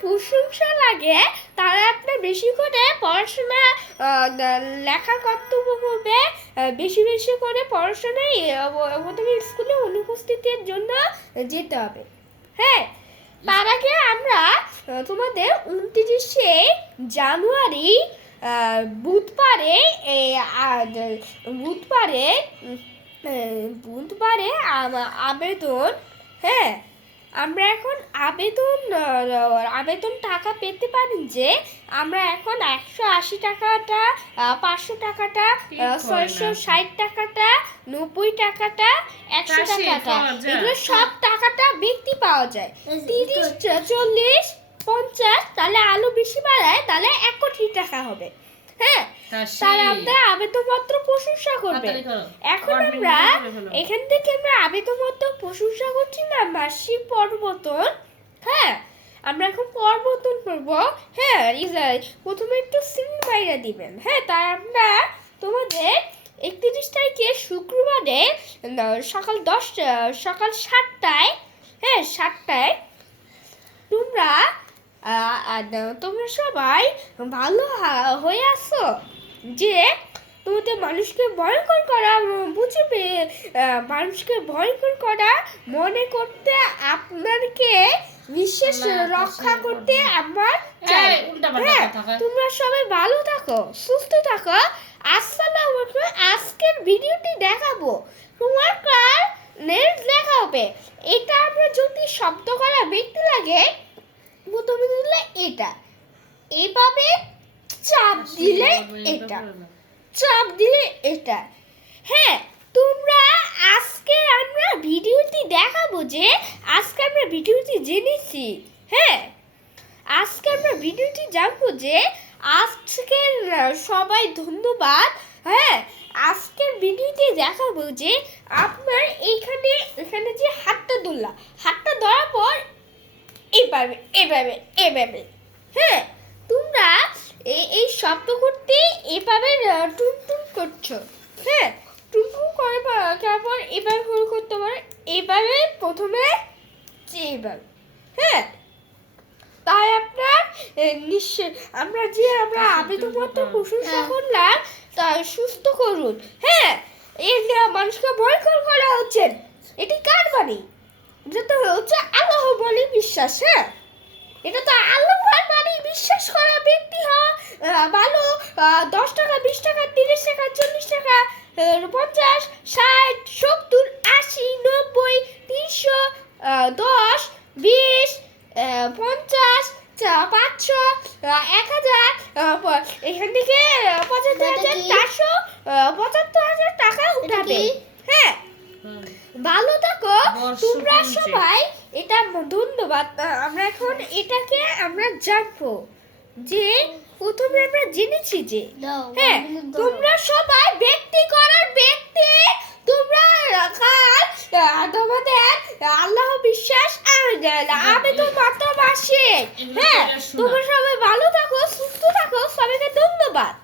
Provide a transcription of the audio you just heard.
প্রশংসা লাগে তারা আপনার বেশি করে পড়াশোনা লেখা কর্তব্য আহ, বেশি বেশি করে পড়াশোনায় প্রথমে স্কুলে অনুপস্থিতির জন্য যেতে হবে। হ্যাঁ তার আগে আমরা তোমাদের উনত্রিশে জানুয়ারি বুধবারে বুধবারে বুধবারে আবেদন হ্যাঁ আমরা এখন আবেদন আবেদন টাকা পেতে পারি যে আমরা এখন একশো আশি টাকাটা পাঁচশো টাকাটা ছয়শো ষাট টাকাটা নব্বই টাকাটা একশো টাকাটা এগুলো সব টাকাটা ব্যক্তি পাওয়া যায়। তিরিশ চল্লিশ পঞ্চাশ তাহলে আলু বেশি বাড়ায় তাহলে এক কোটি টাকা হবে। হ্যাঁ। তারা আপনার আবেদনপত্র প্রশংসা করবে। এখন আমরা। এখান থেকে আমরা আবেদনপত্র প্রশংসা করছি না মাসিক পরিবর্তন হ্যাঁ আমরা এখন পরিবর্তন করব। হ্যাঁ এই- প্রথমে একটু সিন বাইরে দিবেন। হ্যাঁ তাই আমরা তোমাদের একত্রিশ তারিখে শুক্রবারে সকাল দশটা সকাল সাতটায় হ্যাঁ সাতটায় তোমরা আহ, তোমরা সবাই ভালো হয়ে আসো যে তোমাদের মানুষকে ভয়ঙ্কর করা বুঝবে মানুষকে ভয়ঙ্কর করা মনে করতে আপনাকে বিশেষ রক্ষা করতে আমার হ্যাঁ তোমরা সবাই ভালো থাকো সুস্থ থাকো। আসসালামু আজকের ভিডিওটি দেখাবো। তোমার কার নেট দেখা হবে? এটা আমরা যদি শব্দ করা ব্যক্তি লাগে প্রথমে এটা। এইভাবে চাপ দিলে এটা। চাপ দিলে এটা। হ্যাঁ তোমরা আজকে আমরা ভিডিওটি দেখাবো যে, আজকে আমরা ভিডিওটি জেনেছি। হ্যাঁ আজকে আমরা ভিডিওটি জানব যে, আজকের সবাই ধন্যবাদ। হ্যাঁ আজকের ভিডিওতে দেখাবো যে, আপনার এইখানে, এখানে যে হাতটা ধরলাম, হাতটা ধরার পর এভাবে এভাবে এভাবে। হ্যাঁ এই শব্দ করতে এভাবে আহ, টুনটুন করছ। হ্যাঁ টুনটুন করে পর- তারপর এভাবে করে করতে পারো। এইভাবে প্রথমে যে এইভাবে হ্যাঁ তাই আপনার নিশ্চয় আমরা যে আমরা আবেদনপত্র প্রশংসা হ্যাঁ। করলাম তা সুস্থ করুন। হ্যাঁ এই যে মানুষকে ভয়ঙ্কর করা হচ্ছে। এটি কার বাণী? তো হচ্ছে আল্লাহ বলে বিশ্বাস হ্যাঁ। এটা তো আল্লাহর মানে বিশ্বাস করা ব্যক্তি হয়? আহ, ভালো দশ টাকা বিশ টাকা তিরিশ টাকা চল্লিশ টাকা পঞ্চাশ ষাট সত্তর আশি নব্বই তিনশো দশ বিশ আহ, পঞ্চাশ চা- পাঁচশো এক হাজার এখান থেকে পঁচাত্তর হাজার? চারশো পঁচাত্তর হাজার টাকা উঠাবে। হ্যাঁ। ভালো থাকো তোমরা সবাই এটা ধন্যবাদ আমরা এখন এটাকে আমরা জানব যে প্রথমে আমরা জেনেছি যে হ্যাঁ। তোমরা সবাই ব্যক্তি করার ব্যক্তি তোমরা কাল তোমাদের আল্লাহ বিশ্বাস আবেদন মাত্র মাসে হ্যাঁ তোমরা সবাই ভালো থাকো সুস্থ থাকো সবাইকে ধন্যবাদ।